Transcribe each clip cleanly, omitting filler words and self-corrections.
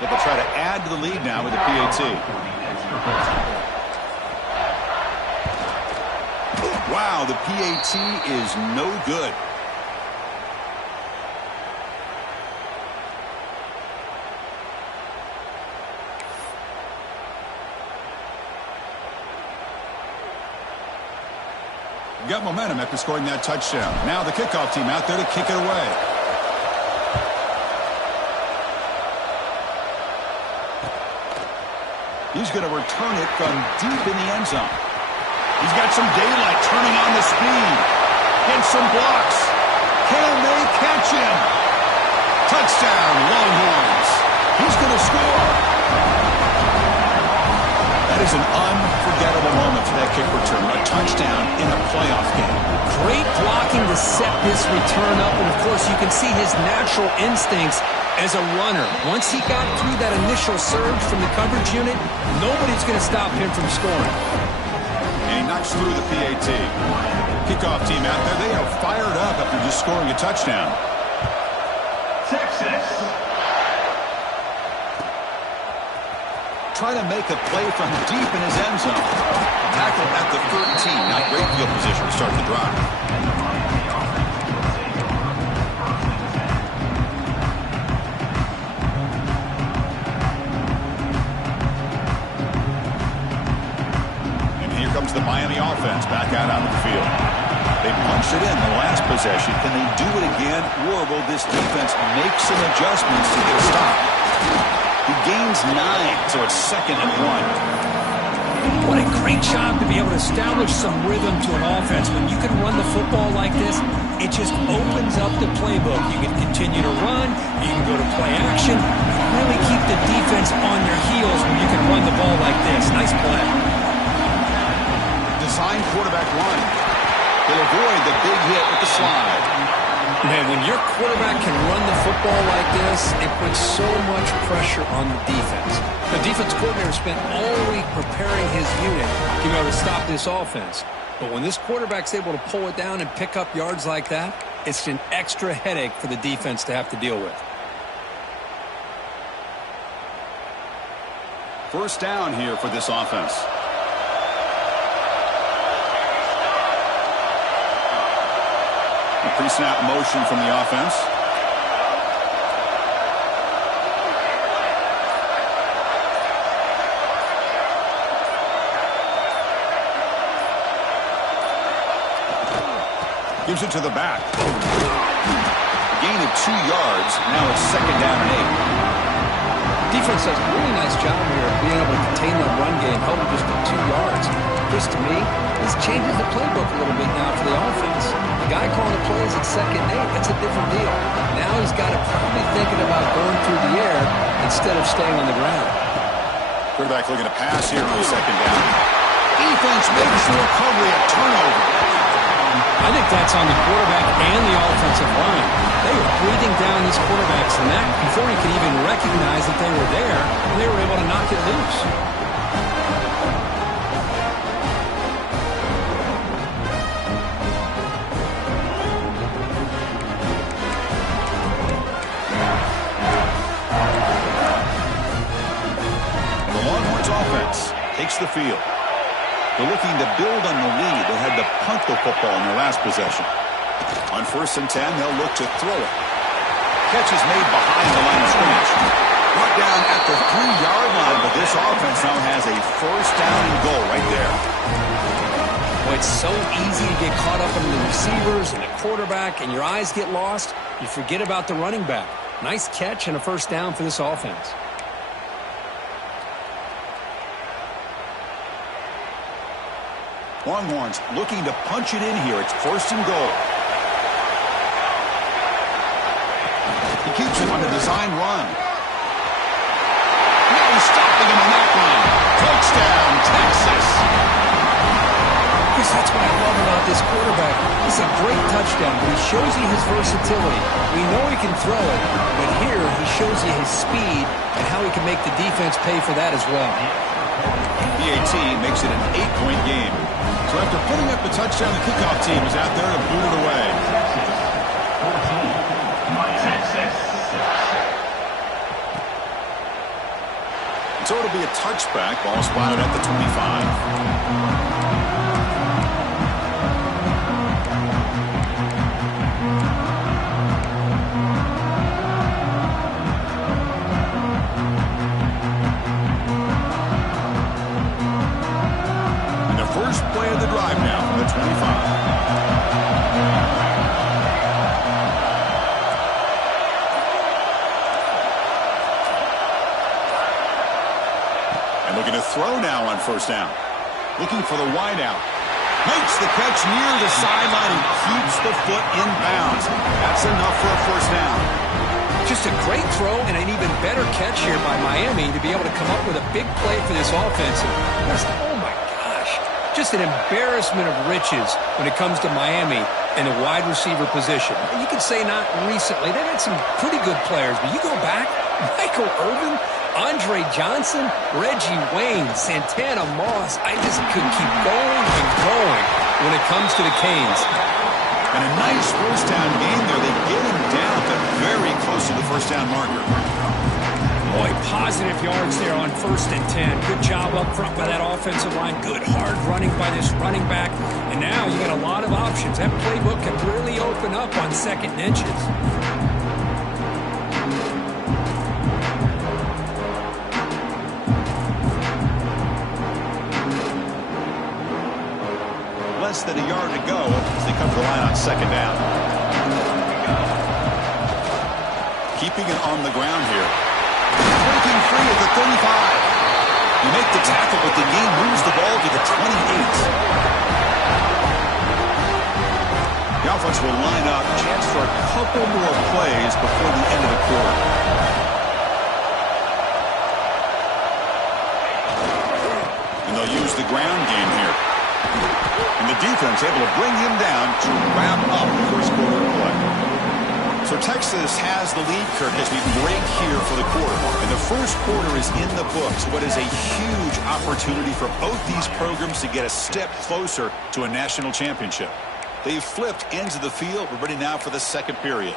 So they'll try to add to the lead now with a PAT. Wow, the PAT is no good. Got momentum after scoring that touchdown. Now the kickoff team out there to kick it away. He's going to return it from deep in the end zone. He's got some daylight, turning on the speed. Gets some blocks. Can they catch him? Touchdown, Longhorns. He's going to score. That is an unforgettable moment for that kick return. A touchdown in a playoff game. Great blocking to set this return up. And, of course, you can see his natural instincts as a runner. Once he got through that initial surge from the coverage unit, nobody's going to stop him from scoring. And he knocks through the PAT. Kickoff team out there, they are fired up after just scoring a touchdown. Texas. Trying to make a play from deep in his end zone. Tackle at the 13. Now great field position to start the drive. And here comes the Miami offense back out onto the field. They punched it in the last possession. Can they do it again? Or will this defense make some adjustments to get a stop? He gains 9, so it's 2nd and 1. What a great job to be able to establish some rhythm to an offense. When you can run the football like this, it just opens up the playbook. You can continue to run, you can go to play action, really keep the defense on your heels when you can run the ball like this. Nice play. Design quarterback run. They'll avoid the big hit with the slide. Man, when your quarterback can run the football like this, it puts so much pressure on the defense. The defense coordinator spent all week preparing his unit to be able to stop this offense. But when this quarterback's able to pull it down and pick up yards like that, it's an extra headache for the defense to have to deal with. First down here for this offense. Pre-snap motion from the offense. Gives it to the back. Gain of 2 yards. Now it's 2nd down and 8. Defense does a really nice job here of being able to contain that run game, held it just to 2 yards. This, to me, this changes the playbook a little bit now for the offense. The guy calling the plays at 2nd and 8, that's a different deal. Now he's got to probably thinking about going through the air instead of staying on the ground. Quarterback looking to pass here on 2nd down. Defense makes the recovery, a turnover. I think that's on the quarterback and the offensive line. They were breathing down these quarterbacks and that before he could even recognize that they were there, and they were able to knock it loose. The Longhorns offense takes the field. They're looking to build on the lead. They had to punt the football in their last possession. On 1st and 10, they'll look to throw it. Catch is made behind the line of scrimmage. Brought down at the 3-yard line, but this offense now has a 1st down and goal right there. Well, it's so easy to get caught up in the receivers and the quarterback, and your eyes get lost. You forget about the running back. Nice catch and a 1st down for this offense. Longhorns looking to punch it in here. It's 1st and goal. He keeps it on a design run. Now he's stopping him on that run. Touchdown, Texas. Chris, that's what I love about this quarterback. It's a great touchdown, but he shows you his versatility. We know he can throw it, but here he shows you his speed and how he can make the defense pay for that as well. PAT makes it an 8-point game. So after putting up the touchdown, the kickoff team is out there to boot it away. So it'll be a touchback. Ball spotted at the 25. Play of the drive now from the 25. And looking to throw now on first down. Looking for the wideout. Makes the catch near the sideline and keeps the foot in bounds. That's enough for a first down. Just a great throw and an even better catch here by Miami to be able to come up with a big play for this offense. Oh my gosh, just an embarrassment of riches when it comes to Miami in the wide receiver position. And you could say not recently. They've had some pretty good players, but you go back, Michael Irvin, Andre Johnson, Reggie Wayne, Santana Moss. I just could keep going and going when it comes to the Canes. And a nice first down gain there. They get him down to very close to the first down marker. Boy, positive yards there on 1st and 10. Good job up front by that offensive line. Good hard running by this running back. And now you got a lot of options. That playbook can really open up on 2nd and inches. Less than a yard to go as they come to the line on 2nd down. Keeping it on the ground here. Breaking free at the 35. You make the tackle, but the game moves the ball to the 28. The offense will line up. Chance for a couple more plays before the end of the quarter. And they'll use the ground game here. And the defense able to bring him down to wrap up the first quarter of play. So Texas has the lead, Kirk, as we break here for the quarter. And the first quarter is in the books. What is a huge opportunity for both these programs to get a step closer to a national championship. They've flipped ends of the field. We're ready now for the second period.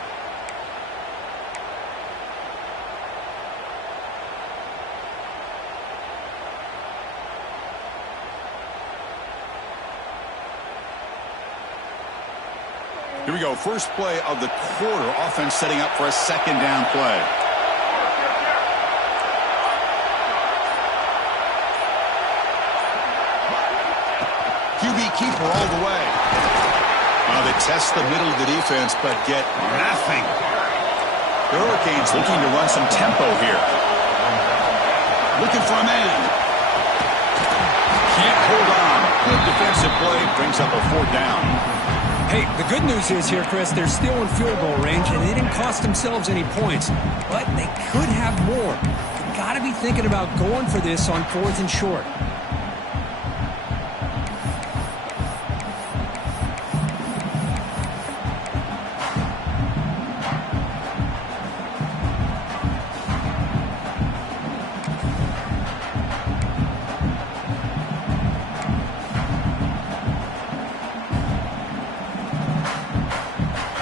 Here we go. First play of the quarter. Offense setting up for a 2nd down play. QB keeper all the way. They test the middle of the defense, but get nothing. The Hurricanes looking to run some tempo here. Looking for a man. Can't hold on. Good defensive play. Brings up a 4th down. Hey, the good news is here, Chris, they're still in field goal range, and they didn't cost themselves any points. But they could have more. You've got to be thinking about going for this on 4th and short.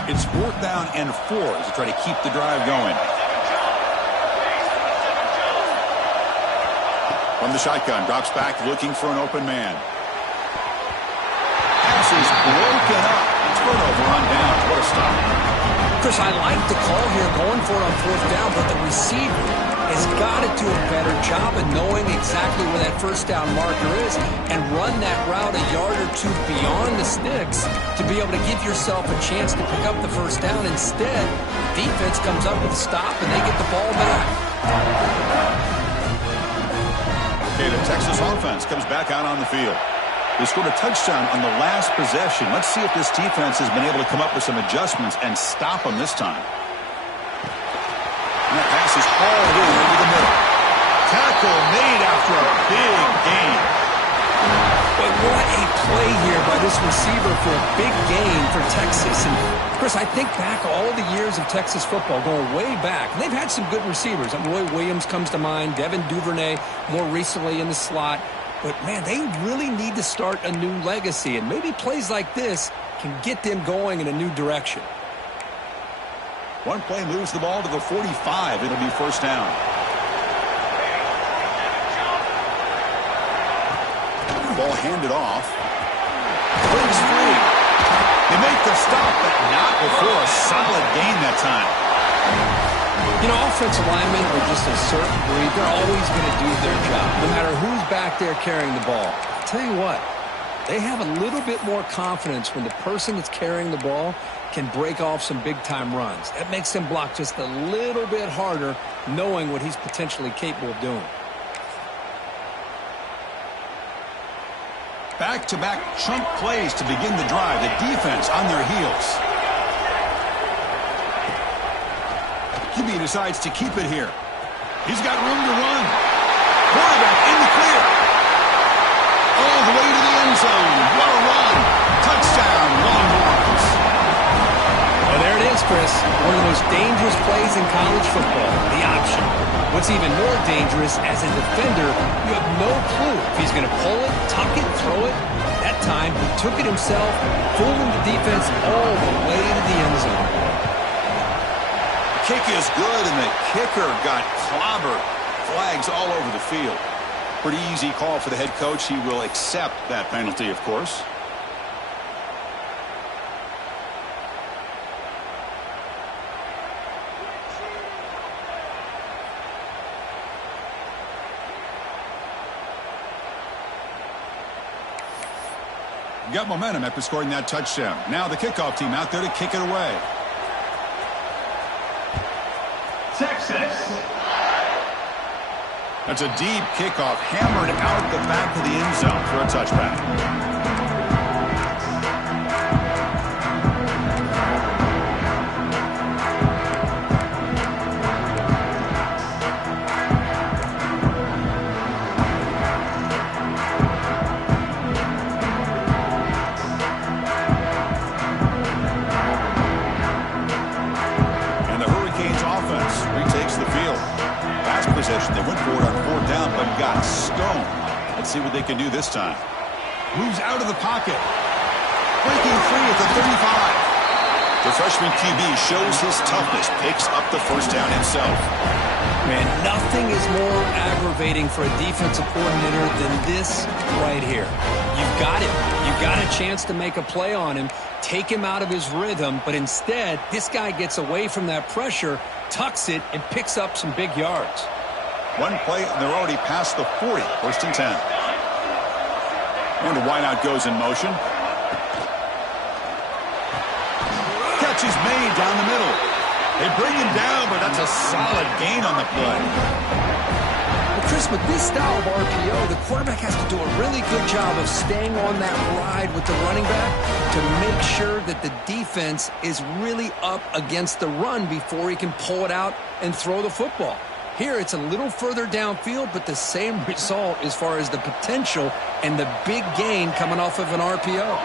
It's 4th down and 4 as they try to keep the drive going. From the shotgun, drops back looking for an open man. Pass is broken up. Turnover on downs. What a stop. Chris, I like the call here going for it on 4th down, but the receiver has got to do a better job of knowing exactly where that 1st down marker is and run that route a yard or two beyond the sticks to be able to give yourself a chance to pick up the 1st down. Instead, defense comes up with a stop and they get the ball back. Okay, the Texas offense comes back out on the field. They scored a touchdown on the last possession. Let's see if this defense has been able to come up with some adjustments and stop them this time. And that pass is hauled in over the middle. Tackle made after a big gain. But what a play here by this receiver for a big gain for Texas. And Chris, I think back all the years of Texas football, going way back. And they've had some good receivers. Roy Williams comes to mind, Devin Duvernay more recently in the slot. But, man, they really need to start a new legacy. And maybe plays like this can get them going in a new direction. One play moves the ball to the 45. It'll be 1st down. Ball handed off. Breaks free. They make the stop, but not before a solid gain that time. You know, offensive linemen are just a certain breed. They're always going to do their job, no matter who's back there carrying the ball. I'll tell you what, they have a little bit more confidence when the person that's carrying the ball can break off some big-time runs. That makes them block just a little bit harder, knowing what he's potentially capable of doing. Back-to-back chunk plays to begin the drive. The defense on their heels. QB decides to keep it here. He's got room to run. Quarterback in the clear. All the way to the end zone. What a run. Touchdown, Longhorns. Well, there it is, Chris. One of the most dangerous plays in college football, the option. What's even more dangerous, as a defender, you have no clue if he's going to pull it, tuck it, throw it. That time, he took it himself, fooling the defense all the way to the end zone. Kick is good, and the kicker got clobbered. Flags all over the field. Pretty easy call for the head coach. He will accept that penalty, of course. Got momentum after scoring that touchdown. Now the kickoff team out there to kick it away. Texas. That's a deep kickoff, hammered out the back of the end zone for a touchback. They went for it on fourth down, but got stoned. Let's see what they can do this time. Moves out of the pocket. Breaking free at the 35. The freshman QB shows his toughness, picks up the first down himself. Man, nothing is more aggravating for a defensive coordinator than this right here. You've got him. You've got a chance to make a play on him, take him out of his rhythm, but instead, this guy gets away from that pressure, tucks it, and picks up some big yards. One play, and they're already past the 40, first and 10. And the wideout goes in motion. Catch is made down the middle. They bring him down, but that's a solid gain on the play. Well, Chris, with this style of RPO, the quarterback has to do a really good job of staying on that ride with the running back to make sure that the defense is really up against the run before he can pull it out and throw the football. Here, it's a little further downfield, but the same result as far as the potential and the big gain coming off of an RPO.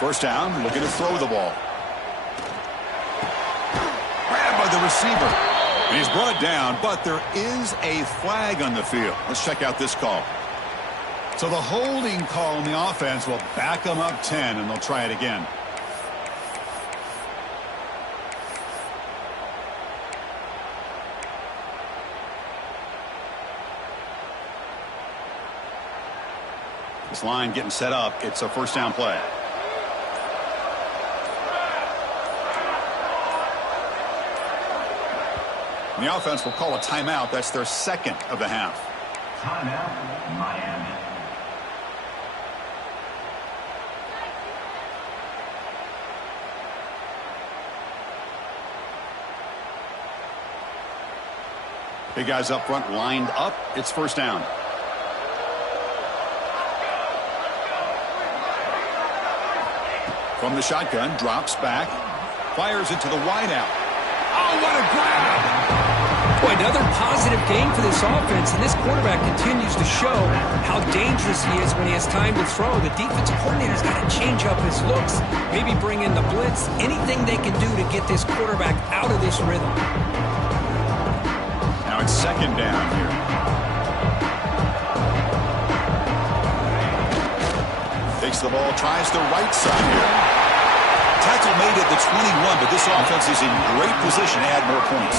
First down, looking to throw the ball. Grabbed by the receiver. And he's brought down, but there is a flag on the field. Let's check out this call. So the holding call on the offense will back them up 10, and they'll try it again. This line getting set up. It's a first down play. And the offense will call a timeout. That's their second of the half. Timeout, Miami. Big guys up front lined up. It's first down. From the shotgun, drops back, fires it to the wideout. Oh, what a grab! Boy, another positive game for this offense, and this quarterback continues to show how dangerous he is when he has time to throw. The defensive coordinator's got to change up his looks, maybe bring in the blitz, anything they can do to get this quarterback out of this rhythm. Now it's second down here. Takes the ball, tries the right side here. Tackle made at the 21, but this offense is in great position to add more points.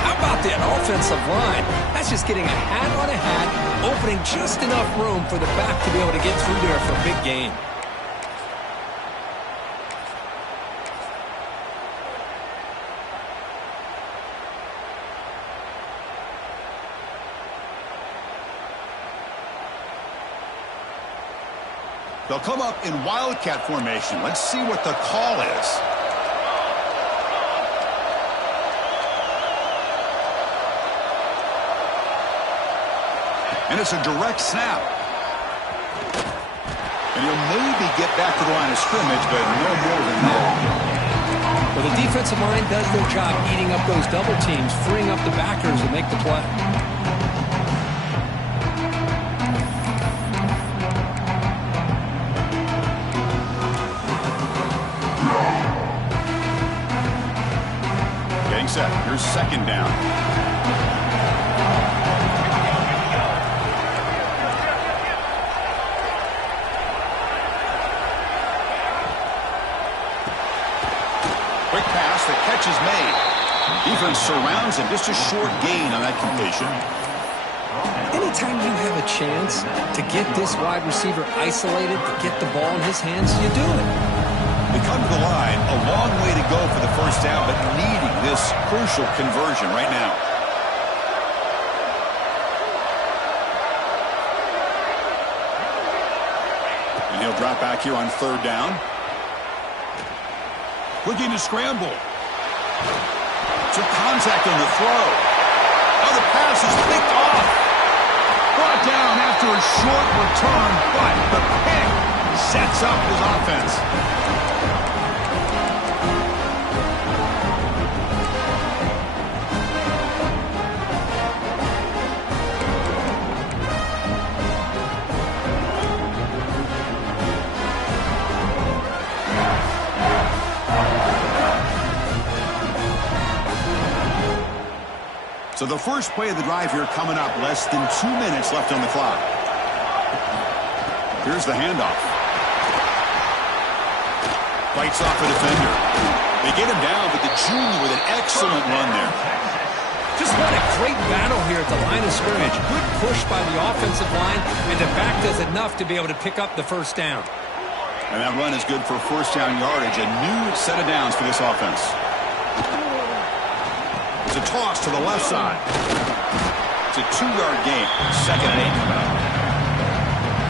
How about that offensive line? That's just getting a hat on a hat, opening just enough room for the back to be able to get through there for a big gain. They'll come up in Wildcat formation. Let's see what the call is. And it's a direct snap. And he'll maybe get back to the line of scrimmage, but no more than that. Well, the defensive line does their job eating up those double teams, freeing up the backers to make the play. Set. Here's second down. Quick pass. The catch is made. Defense surrounds him. Just a short gain on that completion. Anytime you have a chance to get this wide receiver isolated, to get the ball in his hands, you do it. They come to the line, a long way to go for the first down, but needing this crucial conversion right now. And he'll drop back here on third down. Looking to scramble. Some contact on the throw. Oh, the pass is picked off. Brought down after a short return, but the pick sets up his offense. So the first play of the drive here coming up, less than 2 minutes left on the clock. Here's the handoff. Fights off a defender. They get him down, but the junior with an excellent run there. Just what a great battle here at the line of scrimmage. Good push by the offensive line, and the back does enough to be able to pick up the first down. And that run is good for first down yardage. A new set of downs for this offense. It's a toss to the left side. It's a 2-yard gain. Second and 8 coming up.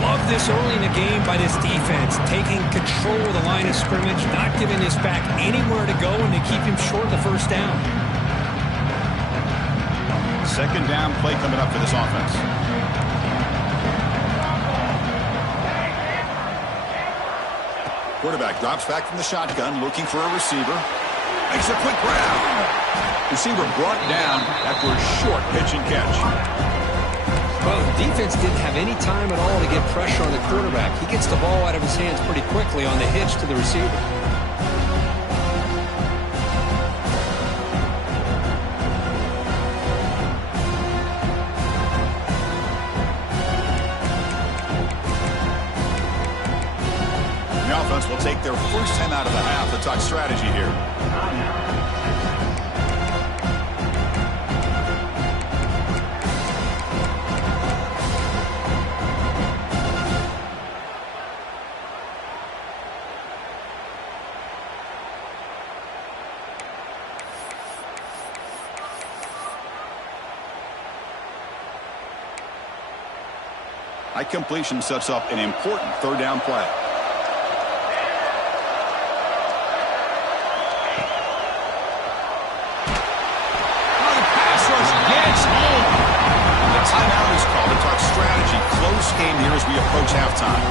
Love this early in the game by this defense. Taking control of the line of scrimmage, not giving this back anywhere to go, and they keep him short of the first down. Second down play coming up for this offense. Quarterback drops back from the shotgun, looking for a receiver. Makes a quick grab. Receiver brought down after a short pitch and catch. Well, the defense didn't have any time at all to get pressure on the quarterback. He gets the ball out of his hands pretty quickly on the hitch to the receiver. The offense will take their first time out of the half to talk strategy here. High completion sets up an important third down play. The pass rush gets home. And the timeout is called to talk strategy. Close game here as we approach halftime.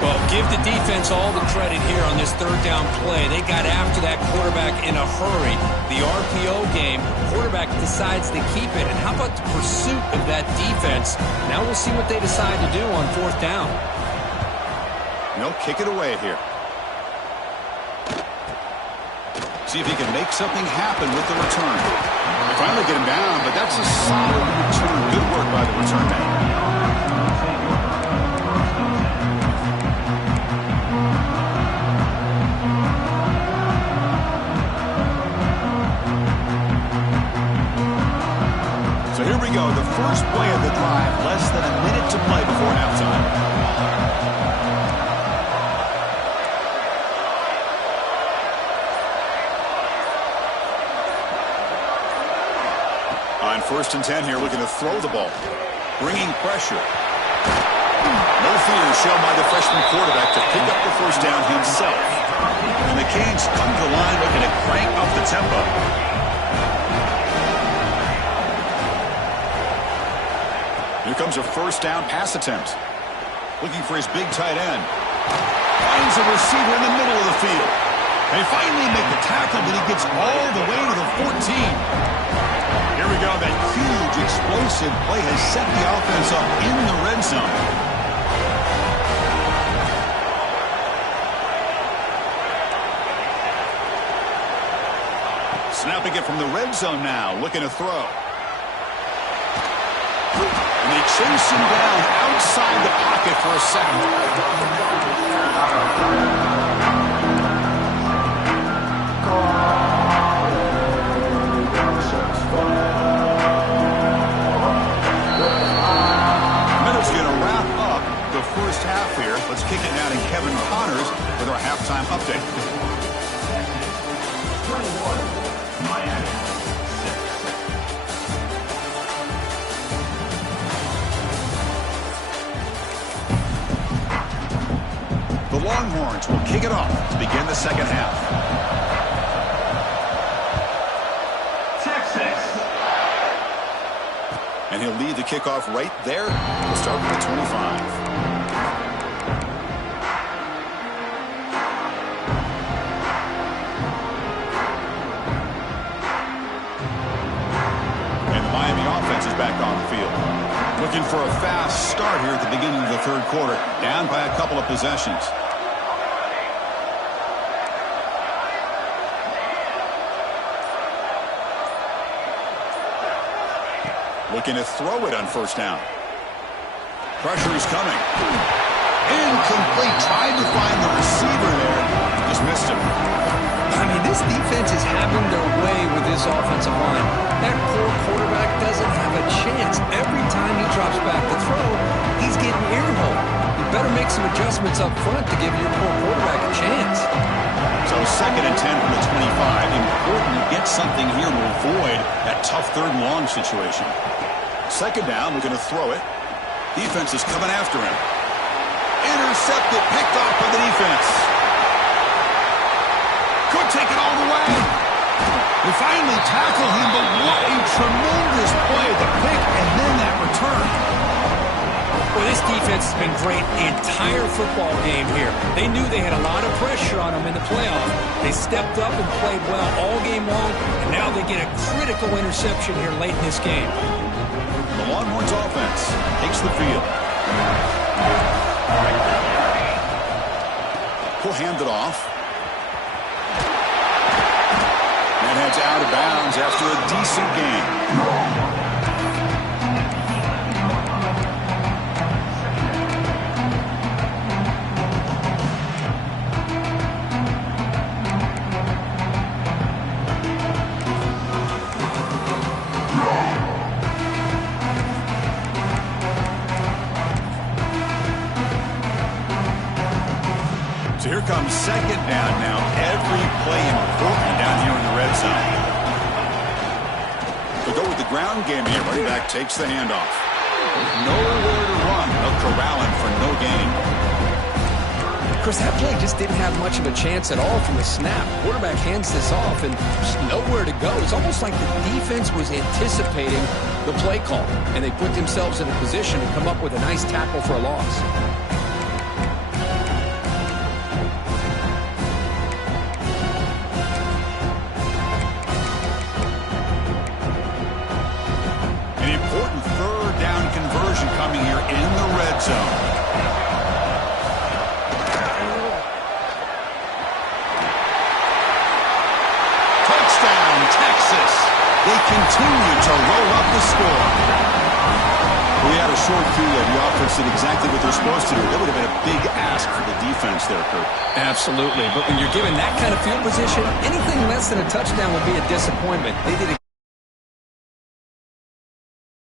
Well, give the defense all the credit here on this third down play. They got after that quarterback in a hurry. The RPO game, quarterback decides to keep it. And how about the pursuit of that defense? Now we'll see what they decide to do on fourth down. They'll kick it away here. See if he can make something happen with the return. They finally get him down, but that's a solid return. Good work by the return man. first play of the drive, less than a minute to play before halftime. On 1st and 10 here, looking to throw the ball. Bringing pressure. No fear shown by the freshman quarterback to pick up the first down himself. And the Canes come to the line looking to crank up the tempo. Here comes a first down pass attempt. Looking for his big tight end. Finds a receiver in the middle of the field. They finally make the tackle, but he gets all the way to the 14. Here we go. That huge, explosive play has set the offense up in the red zone. Snapping it from the red zone now. Looking to throw. And they chase him down outside the pocket for a second. First half here. Let's kick it now to Kevin Connors with our halftime update. 21, Miami, 6. The Longhorns will kick it off to begin the second half. Texas. And he'll lead the kickoff right there. We'll start with the 25. Back on the field. Looking for a fast start here at the beginning of the third quarter. Down by a couple of possessions. Looking to throw it on first down. Pressure is coming. Incomplete. Tried to find the receiver there. Just missed him. I mean, this defense is having their way with this offensive line. That poor quarterback doesn't have a chance. Every time he drops back to throw, he's getting earholed. You better make some adjustments up front to give your poor quarterback a chance. So 2nd and 10 from the 25. Important to get something here to avoid that tough 3rd and long situation. 2nd down, we're going to throw it. Defense is coming after him. Intercepted, picked off by the defense. Could take it all the way. They finally tackle him, but what a tremendous play. The pick and then that return. Well, this defense has been great the entire football game here. They knew they had a lot of pressure on them in the playoff. They stepped up and played well all game long, and now they get a critical interception here late in this game. The Longhorns offense takes the field. We'll hand it off. And heads out of bounds after a decent game. So here comes 2nd down now. Every play important down here in the red zone. They'll go with the ground game here. Running back takes the handoff. Nowhere to run. They'll corral him for no gain. Of course, that play just didn't have much of a chance at all from the snap. Quarterback hands this off and just nowhere to go. It's almost like the defense was anticipating the play call, and they put themselves in a position to come up with a nice tackle for a loss. Coming here in the red zone. Touchdown, Texas. They continue to roll up the score. We had a short few there. The offense did exactly what they're supposed to do. That would have been a big ask for the defense there, Kurt. Absolutely. But when you're given that kind of field position, anything less than a touchdown would be a disappointment. They did